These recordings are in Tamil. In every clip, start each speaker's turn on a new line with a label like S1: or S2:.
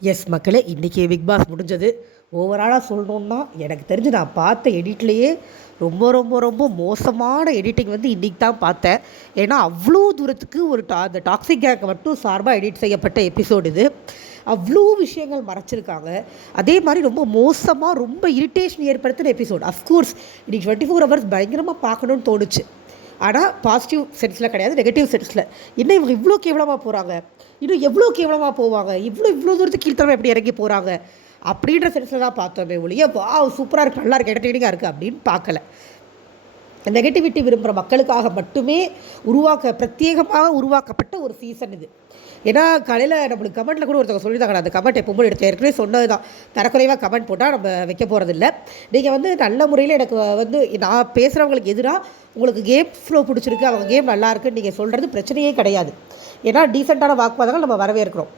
S1: எஸ் மக்களே இன்றைக்கி பிக் பாஸ் முடிஞ்சது. ஓவராலாக சொல்லணுன்னா எனக்கு தெரிஞ்சு நான் பார்த்த எடிட்லேயே ரொம்ப ரொம்ப ரொம்ப மோசமான எடிட்டிங் வந்து இன்றைக்கி தான் பார்த்தேன். ஏன்னா அவ்வளோ தூரத்துக்கு ஒரு டா அந்த டாக்ஸிக் கேக் மட்டும் சார்பாக எடிட் செய்யப்பட்ட எபிசோடு இது. அவ்வளோ விஷயங்கள் மறைச்சிருக்காங்க. அதே மாதிரி ரொம்ப மோசமாக ரொம்ப இரிட்டேஷன் ஏற்படுத்தின எபிசோட் அஃப்கோர்ஸ் இன்றைக்கி டுவெண்ட்டி ஃபோர் ஹவர்ஸ் பயங்கரமாக பார்க்கணுன்னு தோணுச்சு. ஆனால் பாசிட்டிவ் சென்ஸில் கிடையாது நெகட்டிவ் சென்ஸில் என்ன இவங்க இவ்வளோ கேவலமாக போகிறாங்க இன்னும் எவ்வளோ கேவலமாக போவாங்க? இவ்வளோ இவ்வளோ தூரத்துக்கு கீழ்த்தவங்க எப்படி இறங்கி போகிறாங்க அப்படின்ற சென்ஸில் தான் பார்த்தோமே ஒழிய வா சூப்பராக இருக்குது நல்லா இருக்குது என்டர்டெய்னிங்காக இருக்குது அப்படின்னு பார்க்கல. நெகட்டிவிட்டி விரும்புகிற மக்களுக்காக மட்டுமே உருவாக்க பிரத்யேகமாக உருவாக்கப்பட்ட ஒரு சீசன் இது. ஏன்னா காலையில் நம்மளுக்கு கமெண்ட்டில் கூட ஒருத்தவங்க சொல்லியிருந்தாங்க அந்த கமெண்ட் எப்பவும் எடுத்து ஏற்கனவே சொன்னது தான் தரக்குறைவாக கமெண்ட் போட்டால் நம்ம வைக்க போகிறதில்ல நீங்கள் வந்து நல்ல முறையில் எனக்கு வந்து நான் பேசுகிறவங்களுக்கு எதிராக உங்களுக்கு கேம் ஃப்ளோ பிடிச்சிருக்கு அவங்க கேம் நல்லா இருக்குன்னு நீங்கள் சொல்கிறது பிரச்சனையே கிடையாது. ஏன்னா டீசெண்டான வாக்குவாதங்கள் நம்ம வரவேற்கிறோம்.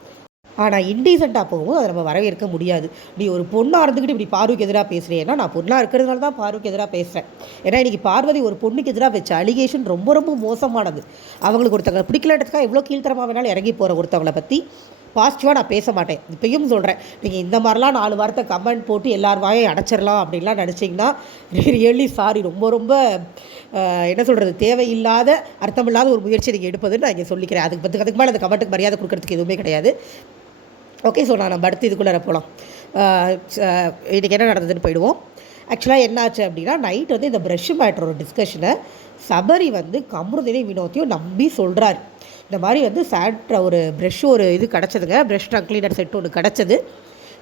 S1: ஆனால் இன்டீசெண்டாக போகும்போது அதை நம்ம வரவேற்க முடியாது. நீ ஒரு பொண்ணாக இருந்துக்கிட்டு இப்படி பார்வைக்கு எதிராக பேசுகிறேன்னா நான் பொண்ணாக இருக்கிறதுனால தான் பார்வைக்கு எதிராக பேசுகிறேன் ஏன்னா இன்றைக்கி பார்வதி ஒரு பொண்ணுக்கு எதிராக வச்ச அலிகேஷன் ரொம்ப ரொம்ப மோசமானது. அவங்களுக்கு ஒருத்தவங்க பிடிக்கலன்றதுக்காக எவ்வளோ கீழ்த்தரமாக வேணாலும் இறங்கி போகிற ஒருத்தவங்களை பற்றி பாசிட்டிவாக நான் பேச மாட்டேன். இப்பயும் சொல்கிறேன் நீங்கள் இந்த மாதிரிலாம் நாலு வாரத்தை கமெண்ட் போட்டு எல்லார் வாயை அடைச்சிடலாம் அப்படின்லாம் நினச்சிங்கன்னா ரியலி சாரி ரொம்ப ரொம்ப என்ன சொல்கிறது தேவையில்லாத அர்த்தமில்லாத ஒரு முயற்சி நீங்கள் எடுப்பதுன்னு நான் இங்கே சொல்லிக்கிறேன். அதுக்கு பத்து அதுக்கு மேலே அந்த கமெண்ட்டுக்கு மரியாதை கொடுக்கறதுக்கு எதுவுமே கிடையாது. ஓகே ஸோ நான் நம்ம அடுத்து இதுக்குள்ளே போகலாம் இன்றைக்கி என்ன நடந்ததுன்னு போயிடுவோம். ஆக்சுவலாக என்னாச்சு அப்படின்னா நைட் வந்து இந்த ப்ரஷ் மேட்ரோட டிஸ்கஷனை சபரி வந்து கமருதினை வினோத்தையும் நம்பி சொல்கிறாரு இந்த மாதிரி வந்து சாண்ட்ர ஒரு ப்ரெஷ் ஒரு இது கிடச்சதுங்க. ப்ரெஷ் டங் கிளீனர் செட் ஒன்று கிடச்சது.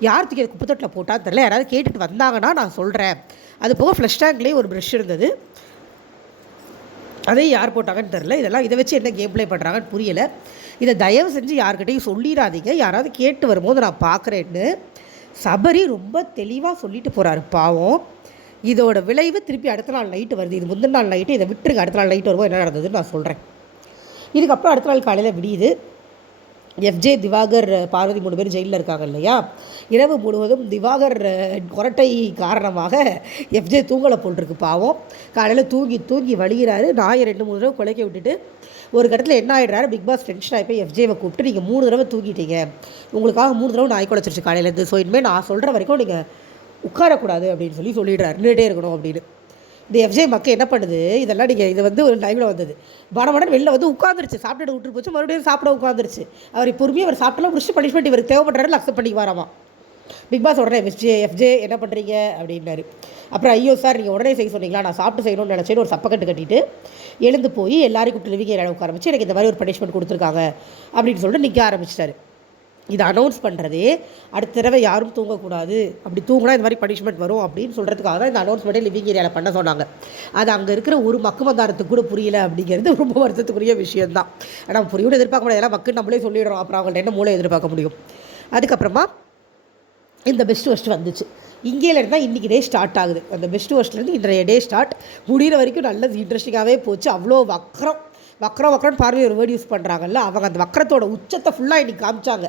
S1: யார் இது குப்பத்தொட்டில் போட்டால் தெரில யாராவது கேட்டுட்டு வந்தாங்கன்னா நான் சொல்கிறேன் அது போக ஃப்ளஷ் டேங்க்லேயே ஒரு ப்ரஷ் இருந்தது. அதையும் யார் போட்டாங்கன்னு தெரில இதெல்லாம் இதை வச்சு என்ன கேம் ப்ளே பண்ணுறாங்கன்னு புரியலை. இதை தயவு செஞ்சு யார்கிட்டையும் சொல்லிடாதீங்க. யாராவது கேட்டு வரும்போது நான் பார்க்குறேன்னு சபரி ரொம்ப தெளிவாக சொல்லிட்டு போகிறாரு பாவம். இதோட விளைவு திருப்பி அடுத்த நாள் நைட்டு வருது. இது முந்தின நாள் நைட்டு இதை விட்டுருங்க. அடுத்த நாள் நைட்டு வரும்போது என்ன நடந்ததுன்னு நான் சொல்கிறேன் இதுக்கப்புறம் அடுத்த நாள் காலையில் விடியுது. எஃப்ஜே திவாகர் பார்வதி மூணு பேர் ஜெயிலில் இருக்காங்க இல்லையா? இரவு முழுவதும் திவாகர் கொரட்டை காரணமாக எஃப்ஜே தூங்கலை போட்டிருக்கு பாவம். காலையில் தூங்கி தூங்கி வழிகிறாரு நாயை ரெண்டு மூணு தடவை குலைக்க விட்டுட்டு ஒரு கட்டத்தில் என்ன ஆகிடுறாரு பிக் பாஸ் டென்ஷன் ஆகி போய் எஃப்ஜேவை கூப்பிட்டு நீங்கள் மூணு தடவை தூங்கிட்டீங்க. உங்களுக்காக மூணு தடவை நாய் குலைச்சிருச்சு காலையிலேருந்து ஸோ இனிமேல் நான் சொல்கிற வரைக்கும் நீங்கள் உட்காரக்கூடாது அப்படின்னு சொல்லி சொல்லிடுறாரு. நின்றுட்டே இருக்கணும் அப்படின்னு. இந்த எஃப்ஜே மக்கள் என்ன பண்ணுது? இதெல்லாம் நீங்கள் இது வந்து ஒரு டைமில் வந்தது. படமடன் வெளில வந்து உட்காந்துருச்சு சாப்பிட்டு விட்டு போச்சு. மறுபடியும் சாப்பிட உட்காந்துருச்சு அவர் பொறுமையாக அவர் சாப்பிட்டலாம் முடிச்சு பனிஷ்மெண்ட் இவருக்கு தேவைப்படுறாரு அக்செப்ட் பண்ணி வராமா பிக் பாஸ் உடனே எஃப்ஜே எஃப்ஜே என்ன பண்ணுறீங்க அப்படின்னாரு. அப்புறம் ஐயோ சார் நீங்கள் உடனே செய்ய சொன்னீங்களா? நான் சாப்பிட்டு செய்யணும்னு நினச்சேன்னு ஒரு சப்பக்கட்டு கட்டிட்டு எழுந்து போய் எல்லாரையும் கூப்பிட்டு லிவிங்க ஏரியாவில் உட்கார எனக்கு இந்த மாதிரி ஒரு பனிஷ்மெண்ட் கொடுத்துருக்காங்க. அப்படின்னு சொல்லிட்டு நிற்க ஆரம்பிச்சிட்டாரு. இதை அனௌன்ஸ் பண்ணுறதே அடுத்த தடவை யாரும் தூங்கக்கூடாது. அப்படி தூங்கினா இந்த மாதிரி பனிஷ்மெண்ட் வரும் அப்படின்னு சொல்கிறதுக்காக தான் இந்த அனௌன்ஸ்மெண்ட்டே லிவிங் ஏரியாவில் பண்ண சொன்னாங்க. அது அங்கே இருக்கிற ஒரு மக்கு மந்தாரத்துக்கு கூட புரியல அப்படிங்கிறது ரொம்ப வருத்தத்துக்குரிய விஷயந்தான் ஆனால் புரியும் எதிர்பார்க்க முடியாது. எல்லாம் மக்கள் நம்மளே சொல்லிடுறோம். அப்புறம் அவங்கள்ட்ட என்ன மூளை எதிர்பார்க்க முடியும்? அதுக்கப்புறமா இந்த பெஸ்ட் ஃபஸ்ட் வந்துச்சு. இங்கேலேருந்து தான் இன்றைக்கி டே ஸ்டார்ட் ஆகுது. அந்த பெஸ்ட் ஃபஸ்ட்லேருந்து இன்றைய டே ஸ்டார்ட் முடிகிற வரைக்கும் நல்ல இன்ட்ரெஸ்டிங்காகவே போச்சு. அவ்வளோ வக்கரம் வக்கரம் வக்கரம் பார்வை ஒரு வேர்டு யூஸ் பண்ணுறாங்கல்ல அவங்க அந்த வக்கரத்தோட உச்சத்தை ஃபுல்லாக இன்றைக்கி காமிச்சாங்க.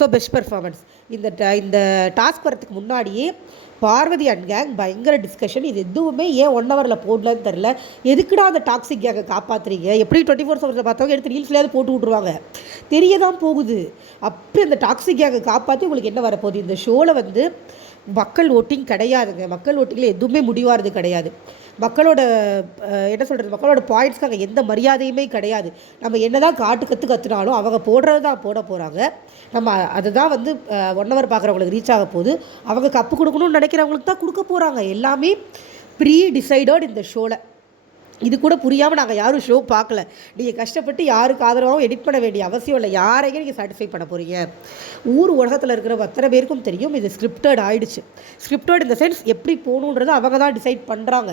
S1: ஸோ பெஸ்ட் பெர்ஃபார்மன்ஸ் இந்த ட- இந்த டாஸ்க் வரத்துக்கு முன்னாடியே பார்வதி அண்ட் கேங் பயங்கர டிஸ்கஷன் இது எதுவுமே ஏன் ஒன் ஹவரில் போடலன்னு தெரில எதுக்குடா அந்த டாக்ஸிக் கேங்கை காப்பாற்றுறீங்க எப்படி டுவெண்ட்டி ஃபோர் ஹவர்ஸில் பார்த்தவங்க எடுத்து ரீல்ஸ்லேயாவது போட்டு விட்ருவாங்க தெரிய தான் போகுது. அப்படி அந்த டாக்ஸிக் கேங்கை காப்பாற்றி உங்களுக்கு என்ன வரப்போகுது? இந்த ஷோவில் வந்து மக்கள் ஓட்டிங் கிடையாதுங்க. மக்கள் ஓட்டிங்கில் எதுவுமே முடிவாகிறது கிடையாது. மக்களோட என்ன சொல்கிறது மக்களோட பாயிண்ட்ஸ்க்காக எந்த மரியாதையுமே கிடையாது. நம்ம என்ன தான் காட்டு கற்று கற்றுனாலும் அவங்க போடுறது தான் போட போகிறாங்க நம்ம அதுதான் வந்து ஒன் ஹவர் பார்க்குறவங்களுக்கு ரீச் ஆக போகுது. அவங்க கப்பு கொடுக்கணும்னு நினைக்கிறவங்களுக்கு தான் கொடுக்க போகிறாங்க எல்லாமே ப்ரீ டிசைடட் இந்த ஷோவில் இது கூட புரியாமல் நாங்கள் யாரும் ஷோ பார்க்கல. நீங்கள் கஷ்டப்பட்டு யாருக்கு ஆதரவாகவும் எடிட் பண்ண வேண்டிய அவசியம் இல்லை. யாரையும் நீங்கள் சாட்டிஸ்ஃபை பண்ண போகிறீங்க ஊர் உலகத்தில் இருக்கிற அத்தனை பேருக்கும் தெரியும் இது ஸ்கிரிப்டட் ஆயிடுச்சு. ஸ்கிரிப்டட் இந்த சென்ஸ் எப்படி போகணுன்றது அவங்க தான் டிசைட் பண்ணுறாங்க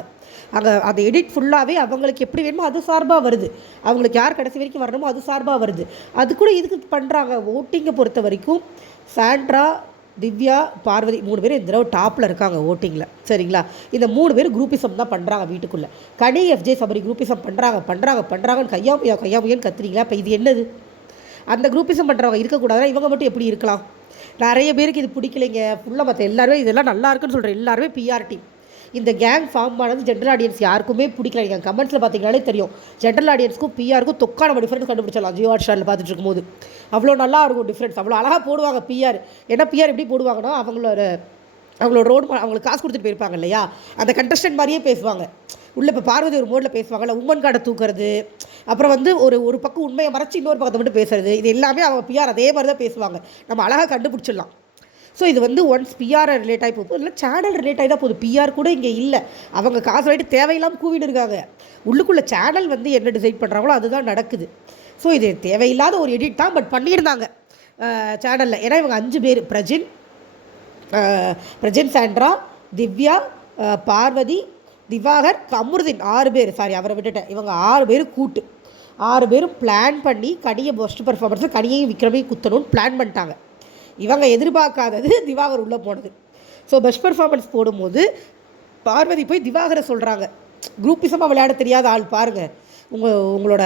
S1: அங்கே அந்த எடிட் ஃபுல்லாகவே அவங்களுக்கு எப்படி வேணுமோ அது சார்பாக வருது. அவங்களுக்கு யார் கடைசி வரைக்கும் வரணுமோ அது சார்பாக வருது. அது கூட இதுக்கு பண்ணுறாங்க ஓட்டிங்கை பொறுத்த வரைக்கும் சாண்ட்ரா திவ்யா பார்வதி மூணு பேர் இந்த தடவை டாப்பில் இருக்காங்க ஓட்டிங்கில் சரிங்களா? இந்த மூணு பேர் குரூப்பிசம் தான் பண்ணுறாங்க வீட்டுக்குள்ளே. கனி எஃப்ஜே சபரி குரூப்பிசம் பண்ணுறாங்க பண்ணுறாங்க பண்ணுறாங்கன்னு கையா முய்யா கையா முய்யான்னு கத்துறீங்களா? இப்போ இது என்னது? அந்த குரூப்பிசம் பண்ணுறவங்க இருக்கக்கூடாதுன்னா இவங்க மட்டும் எப்படி இருக்கலாம்? நிறைய பேருக்கு இது பிடிக்கலைங்க. ஃபுல்லாக மற்ற எல்லாருமே இதெல்லாம் நல்லா இருக்குன்னு சொல்கிற எல்லாருமே பிஆர்டி இந்த கேங் ஃபார்ம் ஆனது ஜென்ரல் ஆடியன்ஸ் யாருக்குமே பிடிக்கல. நீங்கள் கமெண்ட்ஸில் பார்த்தீங்கனாலே தெரியும். ஜென்ரல் ஆடியன்ஸ்க்கும் பிஆருக்கும் தொக்கான நம்ம டிஃப்ரென்ஸ் கண்டுபிடிச்சலாம் ஜியோ ஹாட் ஸ்டாரில் பார்த்துட்டு இருக்கும்போது. அவ்வளோ நல்லா இருக்கும் டிஃப்ரென்ஸ் அவ்வளோ அழகாக போடுவாங்க பிஆர் ஏன்னா பிஆர் எப்படி போடுவாங்கன்னா அவங்களோட அவங்களோட ரோடு அவங்களுக்கு காசு கொடுத்துட்டு போயிருப்பாங்க இல்லையா? அந்த கண்டஸ்டன்ட் மாதிரியே பேசுவாங்க. உள்ள இப்போ பார்வதி ஒரு மோடில் பேசுவாங்கல்ல உம்மன் காடை தூக்குறது. அப்புறம் வந்து ஒரு ஒரு பக்கம் உண்மையை மறைச்சி இன்னொரு பக்கத்தை மட்டும் பேசுறது. இது எல்லாமே அவங்க பிஆர் அதே மாதிரி தான் பேசுவாங்க. நம்ம அழகாக கண்டுபிடிச்சிடலாம். ஸோ இது வந்து ஒன்ஸ் பிஆர் ரிலேட் ஆகி போகுது. இல்லை சேனல் ரிலேட் ஆகி தான் போகுது. பிஆர் கூட இங்கே இல்லை. அவங்க காசு வாங்கிட்டு தேவையில்லாமல் கூவிட்டு இருக்காங்க. உள்ளுக்குள்ளே சேனல் வந்து என்ன டிசைட் பண்ணுறாங்களோ அதுதான் நடக்குது. ஸோ இது தேவையில்லாத ஒரு எடிட் தான் பட் பண்ணியிருந்தாங்க. சேனலில் ஏன்னா இவங்க அஞ்சு பேர். பிரஜின் பிரஜின் சாண்ட்ரா திவ்யா பார்வதி திவாகர் அமிர்தின் ஆறு பேர். சாரி அவரை விட்டுட்டேன். இவங்க ஆறு பேர் கூட்டு. ஆறு பேரும் பிளான் பண்ணி கனியை ஃபஸ்ட் பர்ஃபார்மன்ஸை கனியையும் விக்ரமையும் குத்தணும்னு பிளான் பண்ணிட்டாங்க. இவங்க எதிர்பார்க்காதது திவாகர் உள்ளே போனது. ஸோ பெஸ்ட் பர்ஃபார்மன்ஸ் போடும்போது பார்வதி போய் திவாகரை சொல்கிறாங்க குரூப்பிசமாக விளையாட தெரியாத ஆள் பாருங்கள் உங்கள் உங்களோட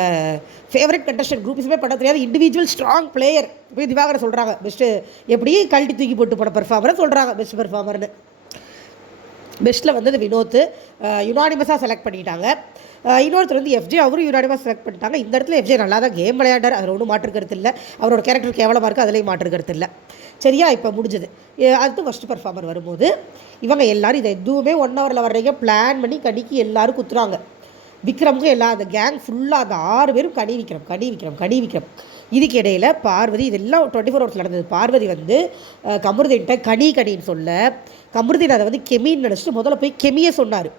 S1: ஃபேவரட் கண்டஸ்டன்ட் குரூப்பிசமே பண்ண தெரியாத இண்டிவிஜுவல் ஸ்ட்ராங் பிளேயர் போய் திவாகரை சொல்கிறாங்க பெஸ்ட்டு எப்படி கழட்டி தூக்கி போட்டு போன பெர்ஃபார்மரை சொல்கிறாங்க பெஸ்ட் பெர்ஃபார்மர்னு பெஸ்ட்டில் வந்தது வினோத். யுனானிமஸாக செலக்ட் பண்ணிட்டாங்க. இன்னொருத்தர் வந்து எஃப்ஜே அவரும் யுனானிமஸ் செலக்ட் பண்ணிட்டாங்க. இந்த இடத்துல எஃப்ஜே நல்லா தான் கேம் விளையாண்டார். அதில் ஒன்றும் மாற்றுக்கிறது இல்லை. அவரோட கேரக்டர் கேவலமாக இருக்குது அதுலேயும் மாற்றுக்கிறது இல்லை. சரியா இப்போ முடிஞ்சது. அடுத்து ஃபஸ்ட் பர்ஃபார்மர் வரும்போது இவங்க எல்லாரும் இதை எதுவுமே ஒன் ஹவரில் வர்றீங்க. பிளான் பண்ணி கடிக்கு எல்லோரும் குத்துறாங்க. விக்ரமுக்கும் எல்லா அந்த கேங் ஃபுல்லாக அந்த ஆறு பேரும் கனி விக்ரம் கனி விக்ரம் கனி விக்ரம். இதுக்கு இடையில் பார்வதி இதெல்லாம் டுவெண்ட்டி ஃபோர் ஹவர்ஸ் நடந்தது. பார்வதி வந்து அஹ், கனி கனின்னு சொல்ல கமருதின் அதை வந்து கெமின்னு நினச்சிட்டு முதல்ல போய் கெமியை சொன்னார்.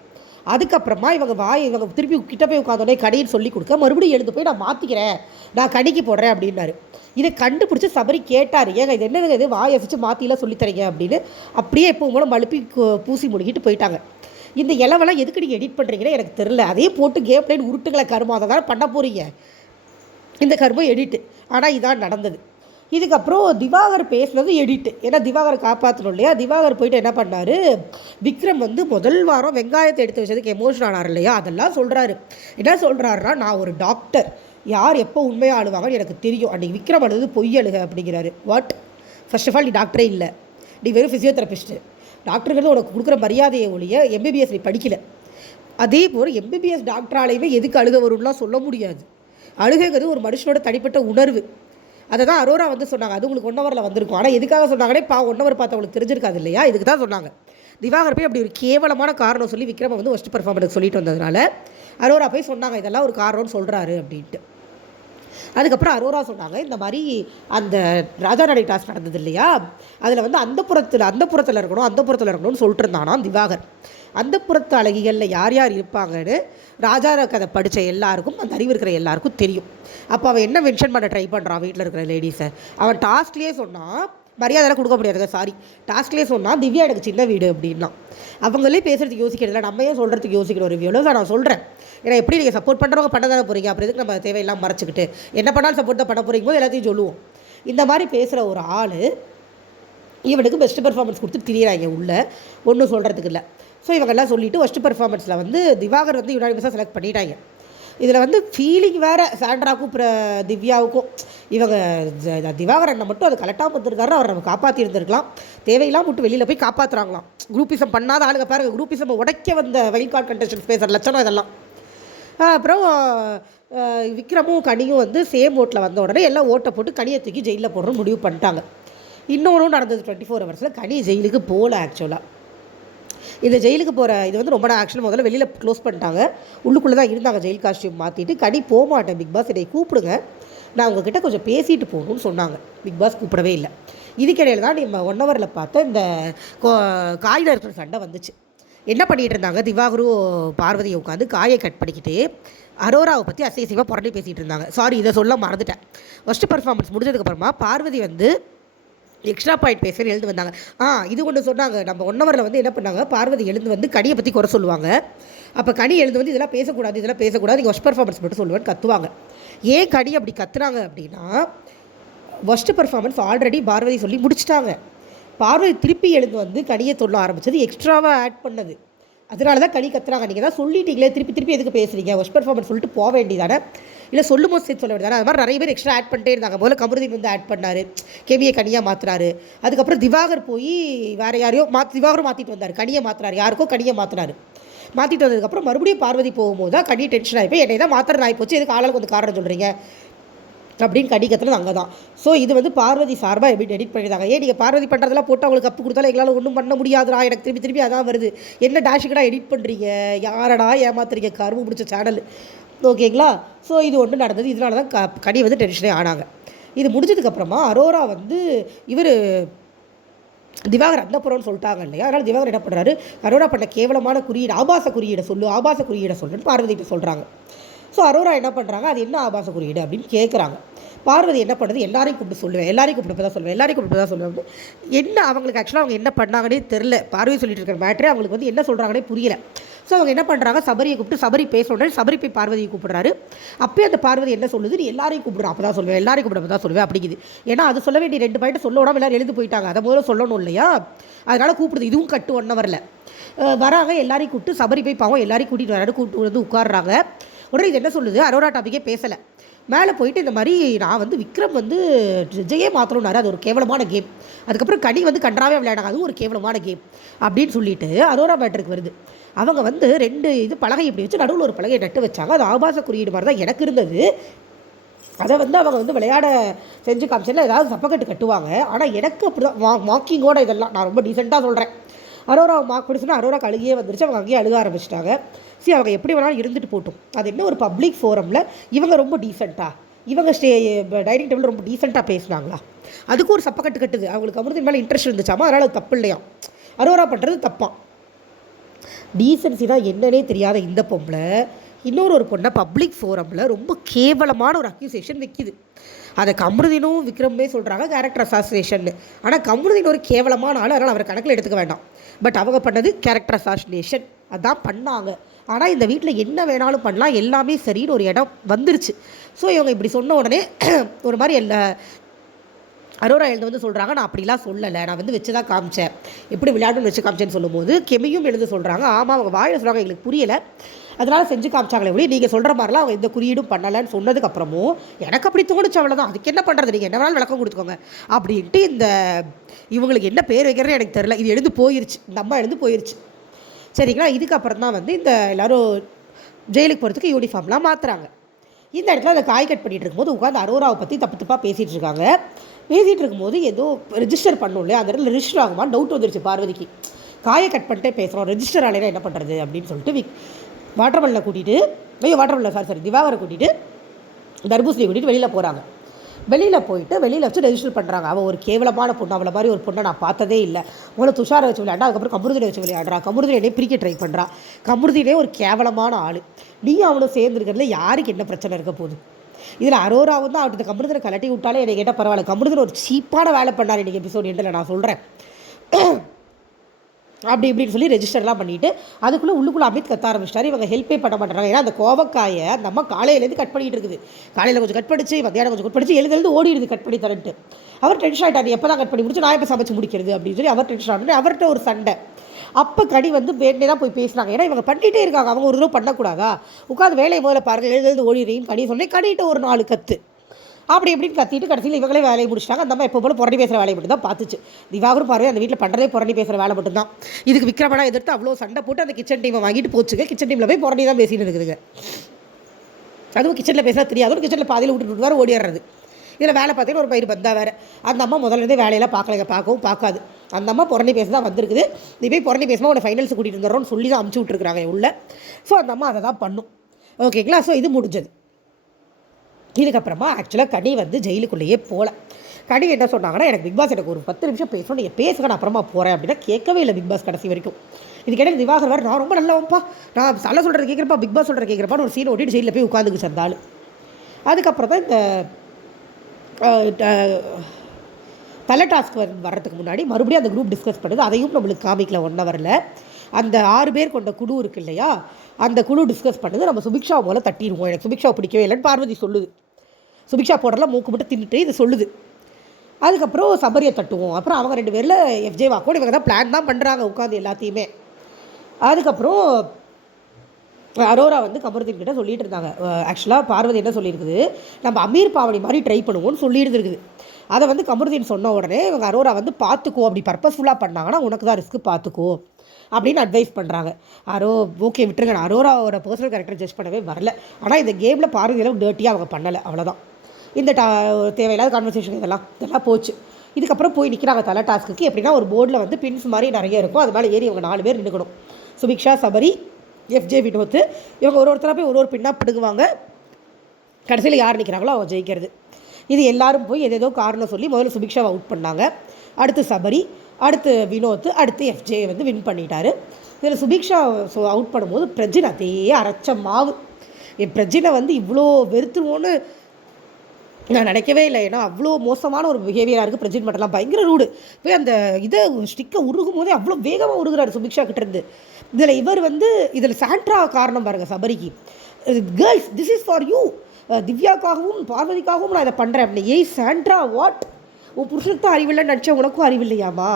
S1: அதுக்கப்புறமா இவங்க வாய் இவங்க திருப்பி கிட்ட போய் உட்காந்தோடனே கனின்னு சொல்லி கொடுக்க மறுபடியும் எழுந்து போய் நான் மாற்றிக்கிறேன் நான் கனிக்கு போடுறேன் அப்படின்னாரு. இதை கண்டுபிடிச்சி சபரி கேட்டார். ஏங்க இது என்னங்க இது? வாயை வச்சு மாற்றிலாம் சொல்லித்தரீங்க அப்படின்னு. அப்படியே எப்போ மூலம் மழுப்பி பூசி முடிக்கிட்டு போயிட்டாங்க. இந்த இலவெல்லாம் எதுக்கு நீங்கள் எடிட் பண்ணுறீங்கன்னு எனக்கு தெரில அதே போட்டு கேம் பிளேன் உருட்டுகளை கருமா அதை தானே பண்ண போகிறீங்க இந்த கருமம் எடிட்டு ஆனால் இதான் நடந்தது. இதுக்கப்புறம் திவாகர் பேசுனது எடிட்டு ஏன்னா திவாகரை காப்பாற்றணும் இல்லையா? திவாகர் போயிட்டு என்ன பண்ணார்? விக்ரம் வந்து முதல் வாரம் வெங்காயத்தை எடுத்து வச்சதுக்கு எமோஷன் ஆனார் இல்லையா? அதெல்லாம் சொல்கிறாரு என்ன சொல்கிறாருன்னா நான் ஒரு டாக்டர் யார் எப்போ உண்மையாக ஆளுவாங்கன்னு எனக்கு தெரியும். அன்றைக்கி விக்ரம் அழுது பொய் அழுக அப்படிங்கிறாரு. வாட் ஃபர்ஸ்ட் ஆஃப் ஆல் நீ டாக்டரே இல்லை. நீ வெறும் ஃபிசியோதெரபிஸ்ட்டு டாக்டருங்கிறது உனக்கு கொடுக்குற மரியாதையை ஒழிய எம்பிபிஎஸ் நீ படிக்கல. அதே போல் எம்பிபிஎஸ் டாக்டராலையுமே எதுக்கு அழுக வரும்லாம் சொல்ல முடியாது. அழுகைங்கிறது ஒரு மனுஷனோட தனிப்பட்ட உணர்வு. அதை தான் அரோரா வந்து சொன்னாங்க. அது உங்களுக்கு ஒன் ஹவரில் வந்திருக்கும். ஆனால் எதுக்காக சொன்னாங்கன்னே பா ஒன் ஹவர் பார்த்தவங்களுக்கு தெரிஞ்சிருக்காது இல்லையா? இதுக்கு தான் சொன்னாங்க. திவாகர் போய் அப்படி ஒரு கேவலமான காரணம் சொல்லி விக்ரம வந்து ஃபஸ்ட் பர்ஃபார்மன்ஸ் சொல்லிட்டு வந்ததுனால அரோரா போய் சொன்னாங்க இதெல்லாம் ஒரு காரணம்னு சொல்கிறாரு அப்படின்ட்டு. அதுக்கப்புறம் அரோரா சொன்னாங்க இந்த மாதிரி அந்த ராஜா நடை டாஸ் நடந்தது இல்லையா? அதில் வந்து அந்த புறத்தில் அந்த புறத்தில் இருக்கணும் அந்த புறத்தில் இருக்கணும்னு சொல்லிட்டு இருந்தானா திவாகர். அந்த புறத்து அழகிகளில் யார் யார் இருப்பாங்கன்னு ராஜா கதை படித்த எல்லாருக்கும் அந்த அறிவு இருக்கிற எல்லாருக்கும் தெரியும். அப்போ அவன் என்ன மென்ஷன் பண்ண ட்ரை பண்ணுறான் வீட்டில் இருக்கிற லேடிஸை அவன் டாஸ்க்லேயே சொன்னான் மரியாதைலாம் கொடுக்க முடியாதுங்க சாரி டாஸ்க்லேயே சொன்னால் திவ்யா எனக்கு சின்ன வீடு அப்படின்னா. அவங்களே பேசுகிறதுக்கு யோசிக்கிறதுல நம்ம ஏன் சொல்கிறதுக்கு யோசிக்கணும் ஒரு தான் நான் சொல்கிறேன் ஏன்னா எப்படி நீங்கள் சப்போர்ட் பண்ணுறவங்க பண்ண தானே போகிறீங்க அப்புறம் எதுக்கு நம்ம தேவையெல்லாம் மறைச்சிக்கிட்டு? என்ன பண்ணாலும் சப்போர்ட் தான் பண்ண போகிறீங்க போது எல்லாத்தையும் சொல்லுவோம். இந்த மாதிரி பேசுகிற ஒரு ஆள் இவனுக்கு பெஸ்ட் பெர்ஃபார்மன்ஸ் கொடுத்து திரியிறாங்க உள்ளே. ஒன்றும் சொல்கிறதுக்கு இல்லை. ஸோ இவங்கெல்லாம் சொல்லிவிட்டு ஃபஸ்ட்டு பெர்ஃபார்மன்ஸில் வந்து திவாகர் வந்து யுனானிமஸாக செலக்ட் பண்ணிட்டாங்க. இதில் வந்து ஃபீலிங் வேறு. சாண்ட்ராவுக்கும் அப்புறம் திவ்யாவுக்கும் இவங்க திவாகரனை அண்ணன் மட்டும் அது கரெக்டாக வந்திருக்காரு அவர் நம்ம காப்பாற்றி இருந்திருக்கலாம் தேவையில்லாம மட்டும் வெளியில் போய் காப்பாற்றுறாங்களாம் குரூப்பிசம் பண்ணாத ஆளுங்க பாருங்க. குரூப்பிசம் உடைக்க வந்த வைல்ட் கார்டு கண்டஸ்டன்ஸ் பேசுகிற லட்சணம் இதெல்லாம். அப்புறம் விக்ரமும் கனியும் வந்து சேம் ஓட்டில் வந்த உடனே எல்லாம் ஓட்டை போட்டு கனியை தூக்கி ஜெயிலில் போடணும்னு முடிவு பண்ணிட்டாங்க. இன்னொன்றும் நடந்தது டுவெண்ட்டி ஃபோர் ஹவர்ஸில் கனி ஜெயிலுக்கு போகல ஆக்சுவலாக இந்த ஜெயிலுக்கு போகிற இது வந்து ரொம்ப ஆக்சுவல் முதல்ல வெளியில் க்ளோஸ் பண்ணிட்டாங்க. உள்ளுக்குள்ளே தான் இருந்தாங்க ஜெயில் காஸ்டியூம் மாற்றிட்டு கனி போக மாட்டேன் பிக் பாஸ் என்னை கூப்பிடுங்க. நான் உங்ககிட்ட கொஞ்சம் பேசிட்டு போகணும்னு சொன்னாங்க. பிக் பாஸ் கூப்பிடவே இல்லை. இதுக்கிடையில் தான் நம்ம ஒன் ஹவரில் பார்த்த இந்த கோ- இருக்கிற சண்டை வந்துச்சு. என்ன பண்ணிகிட்டு இருந்தாங்க? திவாகரும் பார்வதியை உட்காந்து காயை கட் பண்ணிக்கிட்டு அரோராவை பற்றி அசைசிவாக புரண்டி பேசிகிட்டு இருந்தாங்க. சாரி இதை சொல்ல மறந்துட்டேன். ஃபஸ்ட்டு பர்ஃபார்மன்ஸ் முடிஞ்சதுக்கப்புறமா பார்வதி வந்து எக்ஸ்ட்ரா பாயிண்ட் பேசுகிற எழுந்து வந்தாங்க. ஆ இது ஒன்று சொன்னாங்க. நம்ம ஒன் ஹவரில் வந்து என்ன பண்ணாங்க? பார்வதி எழுந்து வந்து கனியை பற்றி குறை சொல்லுவாங்க. அப்போ கனி எழுந்து வந்து இதெல்லாம் பேசக்கூடாது இதெல்லாம் பேசக்கூடாது நீங்கள் ஒஸ்ட் பர்ஃபார்மன்ஸ் மட்டும் சொல்லுவேன்னு கத்துவாங்க. ஏன் கனி அப்படி கத்துறாங்க அப்படின்னா ஒஸ்ட் பர்ஃபார்மன்ஸ் ஆல்ரெடி பார்வதி சொல்லி முடிச்சிட்டாங்க. பார்வதி திருப்பி எழுந்து வந்து கனியை சொல்ல ஆரம்பிச்சது எக்ஸ்ட்ராவாக ஆட் பண்ணது. அதனால தான் கனி கத்துறாங்க. நீங்கள் தான் சொல்லிட்டீங்களே திருப்பி திருப்பி எதுக்கு பேசுகிறீங்க ஒஸ்ட் பர்ஃபார்மன்ஸ் சொல்லிட்டு போக வேண்டியதானே? இல்லை சொல்லும் போது சேர்த்து சொல்ல வேண்டியது அது மாதிரி நிறைய பேர் எக்ஸ்ட்ரா ஆட் பண்ணிட்டே இருந்தாங்க. போல கமருதீன் வந்து ஆட் பண்ணார். கேவியை கனியாக மாற்றுறாரு அதுக்கப்புறம் திவாகர் போய் வேறு யாரையோ மாற்றி திவாகரும் மாற்றிட்டு வந்தார். கனியை மாற்றுறாரு யாருக்கோ கனியை மாற்றினாரு மாற்றிட்டு வந்ததுக்கப்புறம் மறுபடியும் பார்வதி போகும்போது தான் கனி டென்ஷன் ஆகி போய் என்னை தான் மாத்திரம் ஆகி போச்சு. எதுக்கு ஆளால் வந்து காரணம் சொல்கிறீங்க அப்படின்னு கடிக்கிறது அங்கே தான் ஸோ இது வந்து பார்வதி சார்பாக எப்படி எடிட் பண்ணியிருந்தாங்க? ஏன் நீங்கள் பார்வதி பண்ணுறதெல்லாம் போட்டு அவங்களுக்கு அப்பு கொடுத்தாலும் எங்களால் ஒன்றும் பண்ண முடியாதுடா. எனக்கு திருப்பி திருப்பி அதான் வருது. என்ன டேஷுக்கடா எடிட் பண்ணுறீங்க யாரடா ஏமாத்துறீங்க? கரும்பு பிடிச்ச சேனல் ஓகேங்களா? ஸோ இது ஒன்று நடந்தது. இதனால தான் க கனி வந்து டென்ஷனே ஆனாங்க. இது முடிஞ்சதுக்கப்புறமா அரோரா வந்து இவர் திவாகர் அந்தப்புறம்னு சொல்லிட்டாங்க இல்லையா? அதனால் திவாகர் என்ன பண்ணுறாரு அரோரா பண்ண கேவலமான குறியீடு ஆபாச குறியீடை சொல்லு ஆபாச குறியீடை சொல்லுன்னு பார்வதிட்டு சொல்கிறாங்க ஸோ அரோரா என்ன பண்ணுறாங்க அது என்ன ஆபாச குறியீடு அப்படின்னு கேட்குறாங்க பார்வதி என்ன பண்ணுறது எல்லாரையும் கூப்பிட்டு சொல்லுவேன். எல்லாரையும் கூப்பிட்டு தான் சொல்லுவேன். எல்லாரையும் கூப்பிட்டு தான் சொல்லுவேன் என்ன அவங்களுக்கு ஆக்சுவலாக அவங்க என்ன பண்ணாங்கன்னே தெரில பார்வதி சொல்லிட்டு இருக்கிற மேட்ரே அவங்களுக்கு வந்து என்ன சொல்கிறாங்கன்னே புரியல. ஸோ அவங்க என்ன பண்ணுறாங்க சபரியை கூப்பிட்டு சபரி பேச உடனே சபரி போய் பார்வதியை கூப்பிடுறாரு. அப்போயே அந்த பார்வதி என்ன சொல்லுது? நீ எல்லாரையும் கூப்பிடுற. அப்போ தான் சொல்லுவேன். எல்லாரையும் கூப்பிட தான் சொல்லுவேன். அப்படிங்குது. ஏன்னா அது சொல்ல வேண்டிய ரெண்டு பாயிண்ட் சொல்ல விடாம எல்லாரும் எழுந்து போயிட்டாங்க. அதை முதல்ல சொல்லணும் இல்லையா? அதனால் கூப்பிடுது. இதுவும் கட்டு ஒன் ஹவரில் வராங்க. எல்லாரையும் கூப்பிட்டு சபரி போய் பாவம் எல்லாரையும் கூட்டிகிட்டு வராரு கூப்பிட்டு வந்து உட்காடுறாங்க உடனே இது என்ன சொல்லுது? அரோரா டாப்பிக்கே பேசலை. மேலே போயிட்டு இந்த மாதிரி நான் வந்து விக்ரம் வந்து ஜெயே மாற்றணும்னாரு அது ஒரு கேவலமான கேம். அதுக்கப்புறம் கனி வந்து கன்றாவே விளையாடாங்க அதுவும் ஒரு கேவலமான கேம் அப்படின்னு சொல்லிட்டு அரோரா மேட்டருக்கு வருது. அவங்க வந்து ரெண்டு இது பலகை இப்படி வச்சு நடுவில் ஒரு பலகையை நட்டு வச்சாங்க. அது ஆபாச குறியீடு மாதிரி தான் எனக்கு இருந்தது. அதை வந்து அவங்க வந்து விளையாட செஞ்சு காமிச்சதில் ஏதாவது சப்பக்கட்டு கட்டுவாங்க. ஆனால் எனக்கு அப்படி தான் மா மாக்கிங்கோட இதெல்லாம் நான் ரொம்ப டீசெண்டாக சொல்கிறேன் அரோராவை மார்க் பிடிச்சுன்னா அரோரா அழுகியே வந்துருச்சு. அவங்க அங்கேயே அழுக ஆரம்பிச்சிட்டாங்க. சரி அவங்க எப்படி வேணாலும் இருந்துட்டு போட்டும். அது என்ன ஒரு பப்ளிக் ஃபோரமில் இவங்க ரொம்ப டீசெண்டாக இவங்க ஸ்டே டைனிங் டேபிள் ரொம்ப டீசெண்டாக பேசுனாங்களா? அதுக்கு ஒரு சப்பக்கட்டு கட்டுது. அவங்களுக்கு அமிர்தம் மேலே இன்ட்ரெஸ்ட் இருந்துச்சாமா? அதனால் அது தப்பு இல்லையா? அரோரா பண்ணுறது தப்பான் டீசன்சி தான் என்னன்னே தெரியாத இந்த பொம்பளை இன்னொரு ஒரு பொண்ணை பப்ளிக் ஃபோரமில் ரொம்ப கேவலமான ஒரு அக்யூசேஷன் வைக்கிது. அதை கமருதீனும் விக்ரமே சொல்கிறாங்க கேரக்டர் அசாசினேஷன் ஆனால் கமருதீன் ஒரு கேவலமான ஆள் அதனால் அவர் கணக்கில் எடுத்துக்க வேண்டாம். பட் அவங்க பண்ணது கேரக்டர் அசாசினேஷன் அதான் பண்ணாங்க. ஆனால் இந்த வீட்டில் என்ன வேணாலும் பண்ணலாம். எல்லாமே சரின்னு ஒரு இடம் வந்துருச்சு. ஸோ இவங்க இப்படி சொன்ன உடனே ஒரு மாதிரி எல்லா அரோரா எழுந்து வந்து சொல்கிறாங்க நான் அப்படிலாம் சொல்லலை. நான் வந்து வச்சு தான் காமிச்சேன். எப்படி விளையாட்டுன்னு வச்சு காமிச்சேன்னு சொல்லும்போது கெமியும் எழுந்து சொல்கிறாங்க ஆமாம் அவங்க வாயில் சொல்கிறாங்க எங்களுக்கு புரியலை. அதனால் செஞ்சு காமிச்சாங்களே ஒளி நீங்கள் சொல்கிற மாதிரிலாம் அவங்க எந்த குறியீடும் பண்ணலைன்னு சொன்னதுக்கப்புறமும் எனக்கு அப்படி தோணுச்சு அவ்வளோதான் அதுக்கு என்ன பண்ணுறது நீங்கள் என்ன வேணாலும் விளக்கம் கொடுத்துக்கோங்க. அப்படின்ட்டு இந்த இவங்களுக்கு என்ன பேர் வைக்கிறேன்னு எனக்கு தெரில இது எழுந்து போயிருச்சு. இந்த அம்மா எழுந்து போயிருச்சு. சரிங்களா? இதுக்கப்புறம் தான் வந்து இந்த எல்லோரும் ஜெயிலுக்கு போகிறதுக்கு யூனிஃபார்ம்லாம் மாற்றுறாங்க இந்த இடத்துல அந்த காய் கட் பண்ணிகிட்டு இருக்கும்போது உட்காந்து அரோராவை பற்றி தப்பு தப்பாக பேசிகிட்டு இருக்காங்க. பேசிகிட்டு இருக்கும்போது ஏதோ ரிஜிஸ்டர் பண்ணும் இல்லையா? அந்த இடத்துல ரிஜிஸ்டர் ஆகுமா டவுட் வந்துருச்சு பார்வதிக்கு. காயை கட் பண்ணிட்டே பேசுகிறோம் ரெஜிஸ்டர் ஆலைனா என்ன பண்ணுறது அப்படின்னு சொல்லிட்டு வாட்டர்மல்ல கூட்டிகிட்டு ஐயோ வாட்டர்மல்ல சாரி சாரி திவாகரை கூட்டிகிட்டு தர்பூசணியை கூட்டிகிட்டு வெளியில் போகிறாங்க வெளியில் போயிட்டு வெளியில் வச்சு ரெஜிஸ்டர் பண்ணுறாங்க அவள் ஒரு கேவலமான பொண்ணு அவளை மாதிரி ஒரு பொண்ணை நான் பார்த்ததே இல்லை. உங்களை துஷாரை வச்சு விளையாண்டா அதுக்கப்புறம் கமுருதினை வச்சு விளையாடுறா. கமுருதினே பிரிக்க ட்ரை பண்ணுறா கமுருதினே ஒரு கேவலமான ஆள். நீ அவனும் சேர்ந்துருக்கிறதுல யாருக்கு என்ன பிரச்சனை இருக்க போகுது? இதில் அரோராவும் தான் அவர்கிட்ட கமுருதனை கலட்டி விட்டாலே என்னை கேட்டால் பரவாயில்ல. கமுருதன் ஒரு சீப்பான வேலை பண்ணார் இன்றைக்கி எபிசோடு என்று நான் சொல்கிறேன் அப்படி இப்படின்னு சொல்லி ரெஜிஸ்டர்லாம் பண்ணிவிட்டு அதுக்குள்ளே உள்ளுக்குள்ளே அமித் கத்த ஆரம்பிச்சிட்டாரு. இவங்க ஹெல்ப்பே பண்ண மாட்டேறாங்க. ஏன்னா அந்த கோவக்காயை நம்ம காலையிலேருந்து கட் பண்ணிகிட்டு இருக்குது. காலையில் கொஞ்சம் கட் படிச்சு மத்தியானம் கொஞ்சம் கட் படிச்சு எழுதுலேருந்து ஓடிடுது கட் பண்ணி தரன்ட்டு. அவர் டென்ஷன் ஆகிட்டார் எப்போ தான் கட் பண்ணி முடிச்சு நான் இப்போ சமைச்சு முடிக்கிறது அப்படின்னு சொல்லி அவர் டென்ஷன் ஆகிட்டு அவர்கிட்ட ஒரு சண்டை. அப்போ கடி வந்து வேண்டே தான் போய் பேசுனாங்க ஏன்னா இவங்க பண்ணிகிட்டே இருக்காங்க. அவங்க ஒரு தூரம் பண்ணக்கூடாதா? உட்காந்து வேலையை முதல்ல பாருங்கள் எழுதுலேருந்து எழுந்து ஓடிடுறீன்னு கடி சொன்னேன் கடிகிட்ட ஒரு நாலு கற்று அப்படி இப்படின்னு கத்திட்டு கடைசியில் இவங்களே வேலையை முடிச்சிட்டாங்க. அந்த அம்மா எப்போ போல புரண்டி பேசுகிற வேலையை மட்டும் தான் பார்த்துச்சு. திவாகரும் பார்வை அந்த வீட்டில் பண்ணுறதே புரண்டி பேசுகிற வேலை மட்டும் தான் இதுக்கு விக்ரமனா எதிர்த்து அவ்வளோ சண்டை போட்டு அந்த கிச்சன் டீமை வாங்கிட்டு போச்சுங்க. கிச்சன் டீமில் போய் புரண்டி தான் பேசிட்டு இருக்குதுங்க. அதுவும் கிச்சனில் பேசினா தெரியாது. கிச்சனில் பாதியில் விட்டுட்டு வேறு ஓடிடுறது இதில் வேலை பார்த்தீங்கன்னா ஒரு பயிர் பந்தா வேறு. அந்த அம்மா முதல்ல வேலையெல்லாம் பார்க்கலைங்க. பார்க்கவும் பார்க்காது. அந்த அம்மா புறணி பேச தான் வந்திருக்குது. நீ போய் புறணி பேசுமா உன்னை ஃபைனல்ஸ் கூட்டிகிட்டு வந்துடுறோம்னு சொல்லி தான் அமுச்சு விட்ருக்குறாங்க உள்ள ஸோ அந்த அம்மா அதை தான் பண்ணும். ஓகேங்களா ஸோ இது முடிஞ்சது. இதுக்கப்புறமா ஆக்சுவலாக கனி வந்து ஜெயிலுக்குள்ளேயே போகல கனி என்ன சொன்னாங்கன்னா எனக்கு பிக் பாஸ் எனக்கு ஒரு பத்து நிமிஷம் பேசணும். நீங்கள் பேசுங்க. நான் அப்புறமா போகிறேன் அப்படின்னா கேட்கவே இல்லை பிக் பாஸ் கடைசி வரைக்கும். இதுக்கு எனக்கு திவாகர் வேறு நான் ரொம்ப நல்லவன்ப்பா. நான் சல சொல்கிறது கேட்குறப்பா பிக் பாஸ் சொல்கிற கேட்குறப்பான்னு ஒரு சீன் ஓட்டிட்டு ஜெயிலில் போய் உட்காந்துக்கு சந்தாள் அதுக்கப்புறம் தான் இந்த தலை டாஸ்க் வர்றதுக்கு முன்னாடி மறுபடியும் அந்த குரூப் டிஸ்கஸ் பண்ணுது. அதையும் நம்மளுக்கு காமிக்கல. ஒன் ஹவரில் அந்த ஆறு பேர் கொண்ட குழு இருக்கு இல்லையா? அந்த குழு டிஸ்கஸ் பண்ணுது. நம்ம சுபிக்ஷா போல தட்டிடுவோம். எனக்கு சுபிக்ஷா பிடிக்கவே இல்லைன்னு பார்வதி சொல்லுது. சுபிக்ஷா போடலாம் மூக்கு மட்டும் தின்னுட்டு இது சொல்லுது. அதுக்கப்புறம் சபரியை தட்டுவோம். அப்புறம் அவங்க ரெண்டு பேரில் எஃப்ஜே வாக்கோடு இவங்க தான் பிளான் தான் பண்ணுறாங்க உட்காந்து எல்லாத்தையுமே. அதுக்கப்புறம் அரோரா வந்து கமருதீன் கிட்ட சொல்லிட்டு இருந்தாங்க. ஆக்சுவலாக பார்வதி என்ன சொல்லியிருக்குது? நம்ம அமீர் பாவனி மாதிரி ட்ரை பண்ணுவோம்னு சொல்லியிருந்துருக்குது அதை வந்து கமருதீன் சொன்ன உடனே இவங்க அரோரா வந்து பார்த்துக்கோ அப்படி பர்பஸ்ஃபுல்லாக பண்ணாங்கன்னா உனக்கு தான் ரிஸ்க்கு பார்த்துக்கோ அப்படின்னு அட்வைஸ் பண்ணுறாங்க அரோ ஓகே விட்டுருங்க. நான் அரோராவோட பர்சனல் கேரக்டர் ஜட்ஜ் பண்ணவே வரல. ஆனால் இந்த கேமில் பார்வதி அளவு டேர்ட்டியாக அவங்க பண்ணலை. அவ்வளோதான் இந்த டா தேவையில்லாத கான்வர்சேஷன் இதெல்லாம் இதெல்லாம் போச்சு. இதுக்கப்புறம் போய் நிற்கிறாங்க தலை டாஸ்க்கு எப்படின்னா ஒரு போர்டில் வந்து பின்ஸ் மாதிரி நிறைய இருக்கும். அது மேலே ஏறி இவங்க நாலு பேர் நின்றுக்கணும் சுபிக்ஷா சபரி எஃப்ஜே வினோத். இவங்க ஒரு ஒருத்தராக போய் ஒரு ஒரு பின்னாக பிடுங்குவாங்க. கடைசியில் யார் நிற்கிறாங்களோ அவங்க ஜெயிக்கிறது. இது எல்லாரும் போய் எதேதோ காரணம் சொல்லி முதல்ல சுபிக்ஷாவை அவுட் பண்ணாங்க. அடுத்து சபரி அடுத்து வினோத் அடுத்து எஃப்ஜே வந்து வின் பண்ணிட்டாரு. இதில் சுபிக்ஷா ஸோ அவுட் பண்ணும்போது பிரஜின் அதே அரைச்ச மாவு. என் பிரஜினை வந்து இவ்வளோ வெறுத்துருவோன்னு நான் நினைக்கவே இல்லை. ஏன்னா அவ்வளோ மோசமான ஒரு பிஹேவியராக இருக்குது பிரஜின் மட்டும்லாம் பயங்கர ரூடு போய் அந்த இதை ஸ்டிக்கை உருகும் போதே அவ்வளோ வேகமாக உருகுறாரு சுபிக்ஷா கிட்டேருந்து. இதில் இவர் வந்து இதில் சாண்ட்ரா காரணம் பாருங்கள் சபரிக்கு. Girls this is for you திவ்யாக்காகவும் பார்வதிக்காகவும் நான் இதை பண்ணுறேன் அப்படின்னு ஏய் சாண்ட்ரா வாட் உன் புருஷனுக்கு தான் அறிவில்லைன்னு நினச்சா உனக்கும் அறிவில்லையாமா?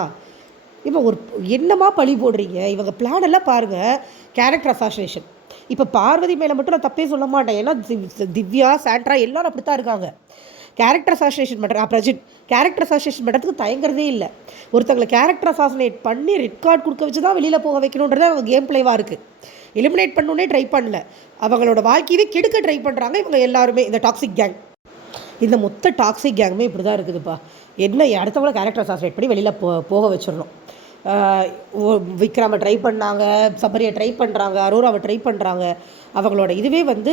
S1: இப்போ ஒரு என்னமா பழி போடுறீங்க? இவங்க பிளான் எல்லாம் பாருங்கள் கேரக்டர் அசாசினேஷன் இப்போ பார்வதி மேலே மட்டும் நான் தப்பே சொல்ல மாட்டேன். ஏன்னா திவ்- திவ்யா சாண்ட்ரா எல்லாரும் அப்படி தான் இருக்காங்க கேரக்டர் அசாசினேஷன் பண்ணுற பிரஜித். கேரக்டர் அசாசினேஷன் பண்ணுறதுக்கு தயங்குறதே இல்லை. ஒருத்தங்களை கேரக்டர் அசாசினேட் பண்ணி ரெட் கார்டு கொடுக்க வச்சு தான் வெளியில் போக வைக்கணுன்றது அவங்க கேம் பிளேவாக இருக்குது எலிமினேட் பண்ணணுன்னே ட்ரை பண்ணல. அவங்களோட வாழ்க்கையவே கெடுக்க ட்ரை பண்ணுறாங்க இவங்க எல்லாருமே இந்த டாக்ஸிக் கேங் இந்த மொத்த டாக்ஸிக் கேங்குமே இப்படி தான் இருக்குதுப்பா. என்ன அடுத்தவங்கள கேரக்டர் அசாசினேட் பண்ணி வெளியில் போ போக வச்சிடணும். விக்ரமை ட்ரை பண்ணாங்க சபரியை ட்ரை பண்ணுறாங்க அரோராவை ட்ரை பண்ணுறாங்க அவங்களோட இதுவே வந்து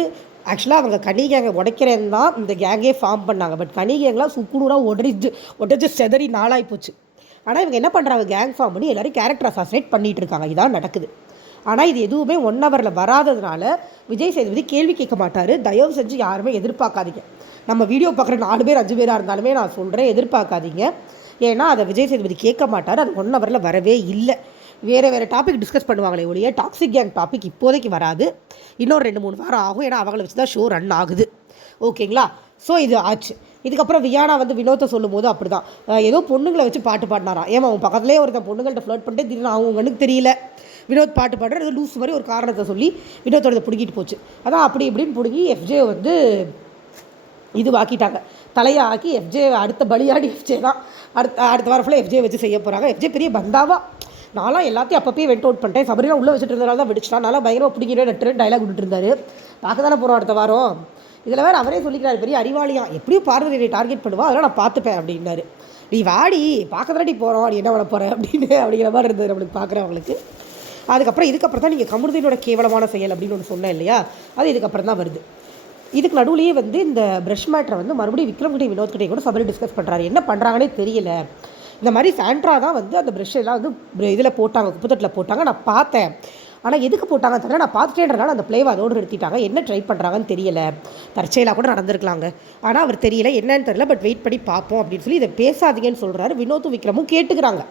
S1: ஆக்சுவலாக அவங்க கனி கேங்கை உடைக்கிறேன்னு தான் இந்த கேங்கே ஃபார்ம் பண்ணாங்க. பட் கனி கேங்லாம் சுக்குனூராக உடைஞ்சு உடைஞ்சு செதறி நாளாகி போச்சு. ஆனால் இவங்க என்ன பண்ணுறாங்க கேங் ஃபார்ம் பண்ணி எல்லோரும் கேரக்டர் அசாசினேட் பண்ணிட்டு இருக்காங்க. இதான் நடக்குது. ஆனால் இது எதுவுமே ஒன் ஹவரில் வராததுனால விஜய் சேதுபதி கேள்வி கேட்க மாட்டார். தயவு செஞ்சு யாருமே எதிர்பார்க்காதீங்க. நம்ம வீடியோ பார்க்குற நாலு பேர் அஞ்சு பேராக இருந்தாலுமே நான் சொல்கிறேன் எதிர்பார்க்காதீங்க. ஏன்னா அதை விஜய் சேதுபதி கேட்க மாட்டார் அது ஒன் ஹவரில் வரவே இல்லை. வேறு வேறு டாபிக் டிஸ்கஸ் பண்ணுவாங்களே ஒழிய டாக்ஸிக் கேங் டாபிக் இப்போதைக்கு வராது. இன்னொரு ரெண்டு மூணு வாரம் ஆகும். ஏன்னா அவங்கள வச்சு தான் ஷோ ரன் ஆகுது. ஓகேங்களா? ஸோ இது ஆச்சு. இதுக்கப்புறம் வியானா வந்து வினோத்தை சொல்லும்போது அப்படி தான் ஏதோ பொண்ணுங்களை வச்சு பாட்டு பாடினாராம் ஏமா அவன் பக்கத்துலேயே ஒருத்தன் பொண்ணுங்கள்ட்ட ஃப்ளோட் பண்ணிட்டு திடீர்னு அவங்க தெரியல. வினோத் பாட்டு பாடுறது லூஸ் மாதிரி ஒரு காரணத்தை சொல்லி வினோத்தோட பிடுங்கிட்டு போச்சு. அதான் அப்படி இப்படின்னு பிடுங்கி எஃப்ஜே வந்து இதுவாக்கிட்டாங்க. தலையை ஆக்கி எஃப்ஜே அடுத்த பலியாடி எஃப்ஜே தான். அடுத்த அடுத்த வாரம் ஃபுல்லாக எஃப்ஜே வச்சு செய்ய போகிறாங்க எஃப்ஜே பெரிய பந்தாவா? நான்லாம் எல்லாத்தையும் அப்பப்பே வெண்ட் அவுட் பண்ணிட்டேன். சபரிலாம் உள்ளே வச்சுட்டு இருந்தனால தான் வெடிச்சிட்டான். நல்லா பயங்கரமாக பிடிக்கிறேன் நட்டு டைலாக் விட்டுட்டு இருந்தாரு. பார்க்க தானே போகிறோம் அடுத்த வாரம். இதில் வேறு அவரே சொல்லிக்கிறார் பெரிய அறிவாளியா எப்படியும் பார்வதியை டார்கெட் பண்ணுவா? அதெல்லாம் நான் பார்த்துப்பேன் அப்படின்னாரு. நீ வாடி பார்க்க தானடி போகிறோம் நீ என்ன பண்ண போகிற அப்படின்னு அப்படிங்கிற மாதிரி இருந்தது நம்மளுக்கு பார்க்குறவங்களுக்கு அதுக்கப்புறம் இதுக்கப்புறம் தான் நீங்கள் கமுருதினோட கேவலமான செயல் அப்படின்னு ஒன்று சொன்னேன் இல்லையா? அது இதுக்கப்புறம் தான் வருது. இதுக்கு நடுவுலேயே வந்து இந்த பிரஷ் மேட்ரை வந்து மறுபடியும் விக்ரம் கிட்டே வினோத் கிட்டே கூட சபரி டிஸ்கஸ் பண்ணுறாரு என்ன பண்ணுறாங்கன்னே தெரியல. இந்த மாதிரி சாண்ட்ரா தான் வந்து அந்த ப்ரெஷ்ஷெல்லாம் வந்து இதில் போட்டாங்க குப்பத்தட்டில் போட்டாங்க. நான் பார்த்தேன். ஆனால் எதுக்கு போட்டாங்க தெரியல. நான் பார்த்துட்டேன்றனால அந்த பிளேவை அதோடு நிறுத்திட்டாங்க. என்ன ட்ரை பண்ணுறாங்கன்னு தெரியல. தற்செயலாக கூட நடந்திருக்கலாங்க. ஆனால் அவர் தெரியல என்னன்னு தெரியல. பட் வெயிட் பண்ணி பார்ப்போம் அப்படின்னு சொல்லி இதை பேசாதீங்கன்னு சொல்கிறாரு வினோத்தும் விக்ரமும் கேட்டுக்கிறாங்க.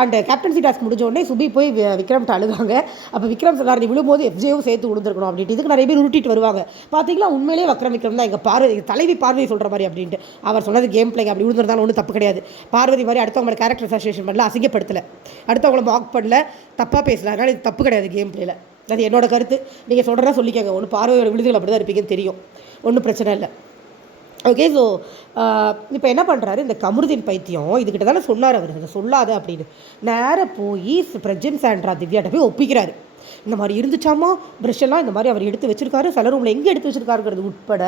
S1: அண்ட் கேப்டன்சி டாஸ்க் முடிஞ்ச உடனே சுபி போய் விக்ரம்கிட்ட அழுகாங்க. அப்போ விக்ரம் சொன்னார் நீ விழும்போது எஃப்ஜேவும் சேர்த்து விழுந்துருக்கணும் அப்படின்ட்டு. இதுக்கு நிறைய பேர் உருட்டிட்டு வருவாங்க. பார்த்தீங்களா உண்மையிலேயே வக்ரம் விக்ரம் தான். எங்கள் பார்வதி தலைவி பார்வதி சொல்கிற மாதிரி அப்படின்ட்டு. அவர் சொன்னது கேம் பிளேங்க அப்படி விழுந்துருந்தாலும் ஒன்றும் தப்பு கிடையாது. பார்வதி மாதிரி அடுத்தவங்கள கேரக்டர் அசோசியேஷன் பண்ணல அசிங்கப்படுத்தலை. அடுத்தவங்கள மாக் பண்ணல தப்பாக பேசல. அதனால் இது தப்பு கிடையாது கேம் பிளேயில் அது என்னோட கருத்து. நீங்கள் சொல்கிறதா சொல்லிக்கோங்க. ஒன்று பார்வையோட விழுதுகள் அப்படி தான் இருப்பீங்கன்னு தெரியும். ஒன்றும் பிரச்சனை இல்லை. ஓகே ஸோ இப்போ என்ன பண்ணுறாரு இந்த கமருதீன் பைத்தியம் இதுக்கிட்ட தானே சொன்னார் அவர். அதை சொல்லாத அப்படின்னு. நேராக போய் பிரஜன் சாண்ட்ரா திவ்யாட்ட போய் ஒப்பிக்கிறாரு. இந்த மாதிரி இருந்துச்சாமா? ப்ரஷ் இந்த மாதிரி அவர் எடுத்து வச்சுருக்காரு. சில ரூமில் எங்கே எடுத்து வச்சிருக்காருங்கிறது உட்பட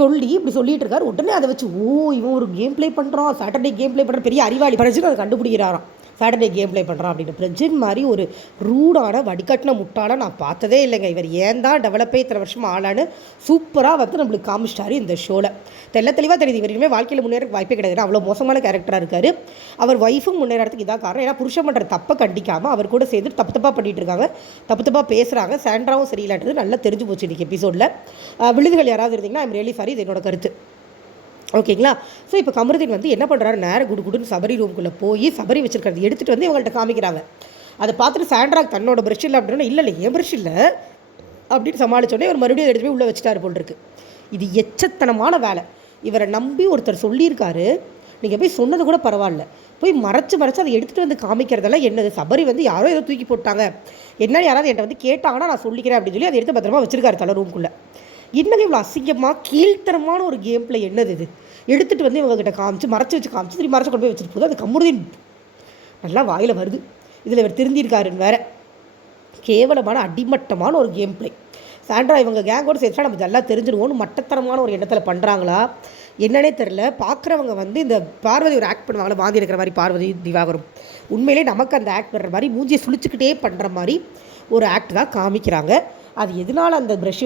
S1: சொல்லி இப்படி சொல்லிட்டு இருக்காரு. உடனே அதை வச்சு ஓ இவன் ஒரு கேம் ப்ளே பண்ணுறான் சாட்டர்டே கேம் ப்ளே பண்ணுற பெரிய அறிவாளி பிரஜன் அதை கண்டுபிடிக்கிறாராம். சாட்டர்டே கேம் ப்ளே பண்ணுறான் அப்படின்னு. பிரஜின் மாதிரி ஒரு ரூடான வடிகட்டின முட்டான நான் பார்த்ததே இல்லைங்க. இவர் ஏன் தான் டெவலப்பே இத்தனை வருஷம் ஆளான்னு சூப்பராக வந்து நம்மளுக்கு காமிச்சிட்டாரு இந்த ஷோவில் தெல்ல தெளிவாக தெரியுது இவர் இனிமேல் வாழ்க்கையில் முன்னேற வாய்ப்பே கிடையாது. அவ்வளோ மோசமான கேரக்டராக இருக்காரு. அவர் ஒய்ஃபும் முன்னேறதுக்கு இதான் காரணம். ஏன்னா புருஷன் பண்ணுற தப்பை கண்டிக்காமல் அவர் கூட சேர்ந்து தப்பு தப்பாக பண்ணிகிட்டு இருக்காங்க. தப்பு தப்பாக பேசுகிறாங்க சாண்ட்ராவும் சரியில்லாட்டது நல்லா தெரிஞ்சு போச்சு இன்றைக்கி எபிசோடில் விழுதுகள் யாராவது இருந்தீங்கன்னா ஐம் ரியலி சாரி இது என்னோட கருத்து. ஓகேங்களா? ஸோ இப்போ கமருதீன் வந்து என்ன பண்ணுறாரு நேரம் குடு குடுன்னு சபரி ரூம்குள்ளே போய் சபரி வச்சுருக்கிறது எடுத்துகிட்டு வந்து இவங்கள்ட்ட காமிக்கிறாங்க. அதை பார்த்துட்டு சாண்ட்ராக் தன்னோட ப்ரஷ் இல்லை அப்படின்னா இல்லை இல்லை ஏன் ப்ரஷ் இல்லை அப்படின்னு சமாளிச்சோடனே இவர் மறுபடியும் எடுத்து போய் உள்ளே வச்சுட்டாரு போல் இருக்கு இது எச்சத்தனமான வேலை. இவரை நம்பி ஒருத்தர் சொல்லியிருக்காரு. நீங்கள் போய் சொன்னது கூட பரவாயில்ல. போய் மறைச்சு மறைச்சு அதை எடுத்துகிட்டு வந்து காமிக்கிறதெல்லாம் என்னது? சபரி வந்து யாரோ ஏதோ தூக்கி போட்டாங்க. என்ன யாராவது என்கிட்ட வந்து கேட்டாங்கன்னா நான் சொல்லிக்கிறேன் அப்படின்னு சொல்லி அதை எடுத்து பத்திரமா வச்சிருக்காரு தலை ரூம்குள்ளே இன்னும் இவ்வளோ அசிங்கமாக கீழ்த்தரமான ஒரு கேம் பிளே என்னது இது? எடுத்துகிட்டு வந்து இவங்ககிட்ட காமிச்சு மறைச்சி வச்சு காமிச்சு திரும்பி மறைச்சி கொண்டு போய் வச்சுட்டு போது அது கம்முறுதின் நல்லா வாயில் வருது. இதில் இவர் திருந்திருக்காருன்னு வேற. கேவலமான அடிமட்டமான ஒரு கேம் பிளே சாண்ட்ரா இவங்க கேங்கோட சேர்த்தா நம்ம நல்லா தெரிஞ்சிருவோம்னு மட்டத்தரமான ஒரு எண்ணத்தில் பண்ணுறாங்களா என்னன்னே தெரில பார்க்குறவங்க வந்து இந்த பார்வதி ஒரு ஆக்ட் பண்ணுவாங்களா வாந்தி இருக்கிற மாதிரி பார்வதி திவாகரும். உண்மையிலே நமக்கு அந்த ஆக்ட் பண்ணுற மாதிரி மூஞ்சியை சுழிச்சுக்கிட்டே பண்ணுற மாதிரி ஒரு ஆக்ட் தான் காமிக்கிறாங்க. அது எதனால் அந்த ப்ரஷ்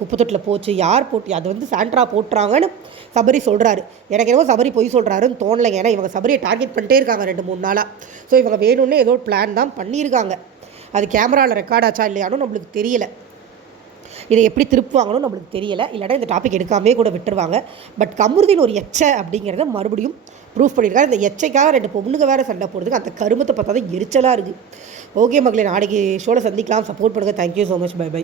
S1: குப்பத்தொட்டில் போச்சு? யார் போட்டு அது வந்து சாண்ட்ரா போட்டுறாங்கன்னு சபரி சொல்கிறாரு எனக்கு என்னவோ சபரி பொய் சொல்கிறாருன்னு தோணலைங்க ஏன்னா இவங்க சபரியை டார்கெட் பண்ணிட்டே இருக்காங்க ரெண்டு மூணு நாளாக ஸோ இவங்க வேணும்னே ஏதோ பிளான் தான் பண்ணியிருக்காங்க. அது கேமராவில் ரெக்கார்ட் ஆச்சா இல்லையானும் நம்மளுக்கு தெரியல. இதை எப்படி திருப்புவாங்கன்னு நம்மளுக்கு தெரியல. இல்லைனா இந்த டாபிக் எடுக்காமே கூட விட்டுருவாங்க. பட் கமுருதின் ஒரு எச்சை அப்படிங்கிறத மறுபடியும் ப்ரூஃப் பண்ணியிருக்காரு. இந்த எச்சைக்காக ரெண்டு பொண்ணுங்க வேறு சண்டை போடுறதுக்கு அந்த கருமத்தை பார்த்தா தான் எரிச்சலாக இருக்குது ஓகே மகளே நாளைக்கு ஷோவில் சந்திக்கலாம். சப்போர்ட் பண்ணுங்கள் thank you so much bye bye